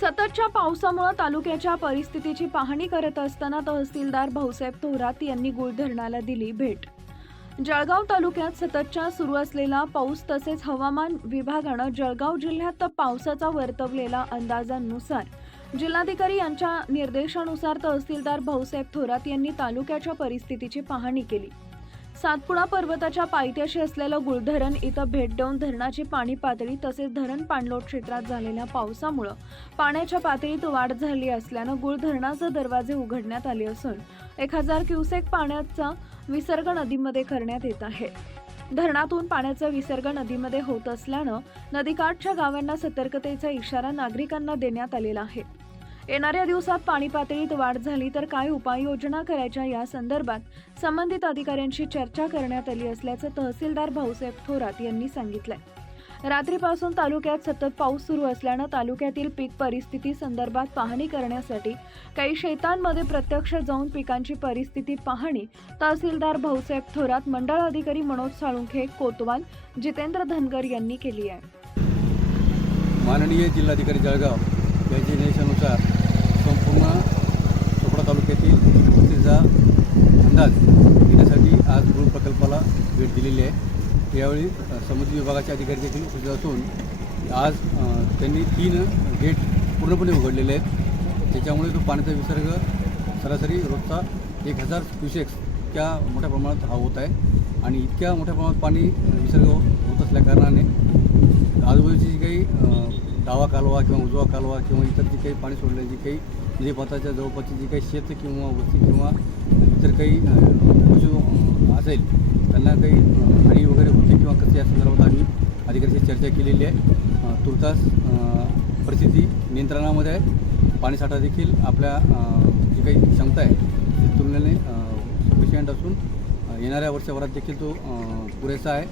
सततच्या पावसामुळे तालुक्याच्या परिस्थितीची पाहणी करत असताना तहसीलदार भाऊसाहेब थोरात यांनी गुळ धरणाला दिली भेट. जळगाव तालुक्यात सततच्या सुरू असलेला पाऊस तसेच हवामान विभागानं जळगाव जिल्ह्यात पावसाचा वर्तवलेला अंदाजानुसार जिल्हाधिकारी यांच्या निर्देशानुसार तहसीलदार भाऊसाहेब थोरात यांनी तालुक्याच्या परिस्थितीची पाहणी केली. सातपुडा पर्वताच्या पायथ्याशी असलेलं गुळधरण इथं भेट देऊन धरणाची पाणी पातळी तसेच धरण पाणलोट क्षेत्रात झालेल्या पावसामुळं पाण्याच्या पातळीत वाढ झाली असल्यानं गुळ धरणाचे दरवाजे उघडण्यात आले असून एक हजार क्युसेक पाण्याचा विसर्ग नदीमध्ये करण्यात येत आहे. धरणातून पाण्याचा विसर्ग नदीमध्ये होत असल्यानं नदीकाठच्या गावांना सतर्कतेचा इशारा नागरिकांना देण्यात आलेला आहे. येणाऱ्या दिवसात पाणी पातळीत वाढ झाली तर काय उपाययोजना करायच्या या संदर्भात संबंधित अधिकाऱ्यांशी चर्चा करण्यात आली असल्याचं तहसीलदार भाऊसाहेब थोरात यांनी सांगितलंय. रात्रीपासून तालुक्यात सतत पाऊस सुरू असल्यानं तालुक्यातील पीक परिस्थिती संदर्भात पाहणी करण्यासाठी काही शेतांमध्ये प्रत्यक्ष जाऊन पिकांची परिस्थिती पाहणी तहसीलदार भाऊसाहेब थोरात मंडळ अधिकारी मनोज साळुंखे कोतवाल जितेंद्र धनगर यांनी केली आहे. माननीय जिल्हाधिकारी जळगाव यांच्या संपूर्ण चोपडा तालुक्यातील परिस्थितीचा अंदाज घेण्यासाठी आज गृह प्रकल्पाला भेट दिलेली आहे. यावेळी समुद्री विभागाचे अधिकारी देखील उपस्थित असून आज त्यांनी तीन गेट पूर्णपणे उघडलेले आहेत. त्याच्यामुळे तो पाण्याचा विसर्ग सरासरी रोजचा एक हजार क्युसेक्स इतक्या मोठ्या प्रमाणात हा होत आहे. आणि इतक्या मोठ्या प्रमाणात पाणी विसर्ग होत असल्याकारणाने डावा कालवा किंवा उजवा कालवा किंवा इतर जी काही पाणी सोडले जी काही नदीपात्राच्या जवळपासची जी काही शेत किंवा वस्ती किंवा इतर काही पशु असेल त्यांना काही हानी वगैरे होते किंवा कसं या संदर्भात आम्ही अधिकाऱ्याशी चर्चा केलेली आहे. तुर्तास परिस्थिती नियंत्रणामध्ये आहे. पाणीसाठा देखील आपल्या जी काही क्षमता आहे ती तुलनेने सफिशियंट असून येणाऱ्या वर्षभरात देखील तो पुरेसा आहे.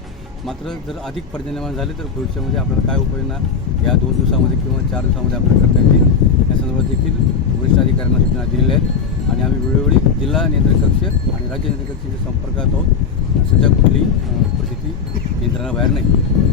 मात्र जर अधिक पर्जन्यमान झाले तर भविष्यामध्ये आपल्याला काय उपाययोजना या दोन दिवसामध्ये किंवा चार दिवसामध्ये आपल्याला करता येतील या संदर्भात देखील वरिष्ठ अधिकाऱ्यांना सूचना दिलेल्या आहेत. आणि आम्ही वेळोवेळी जिल्हा नियंत्रण कक्ष आणि राज्य नियंत्रण कक्षाच्या संपर्कात आहोत. सध्या कुठली अ, परिस्थिती नियंत्रणाबाहेर नाही.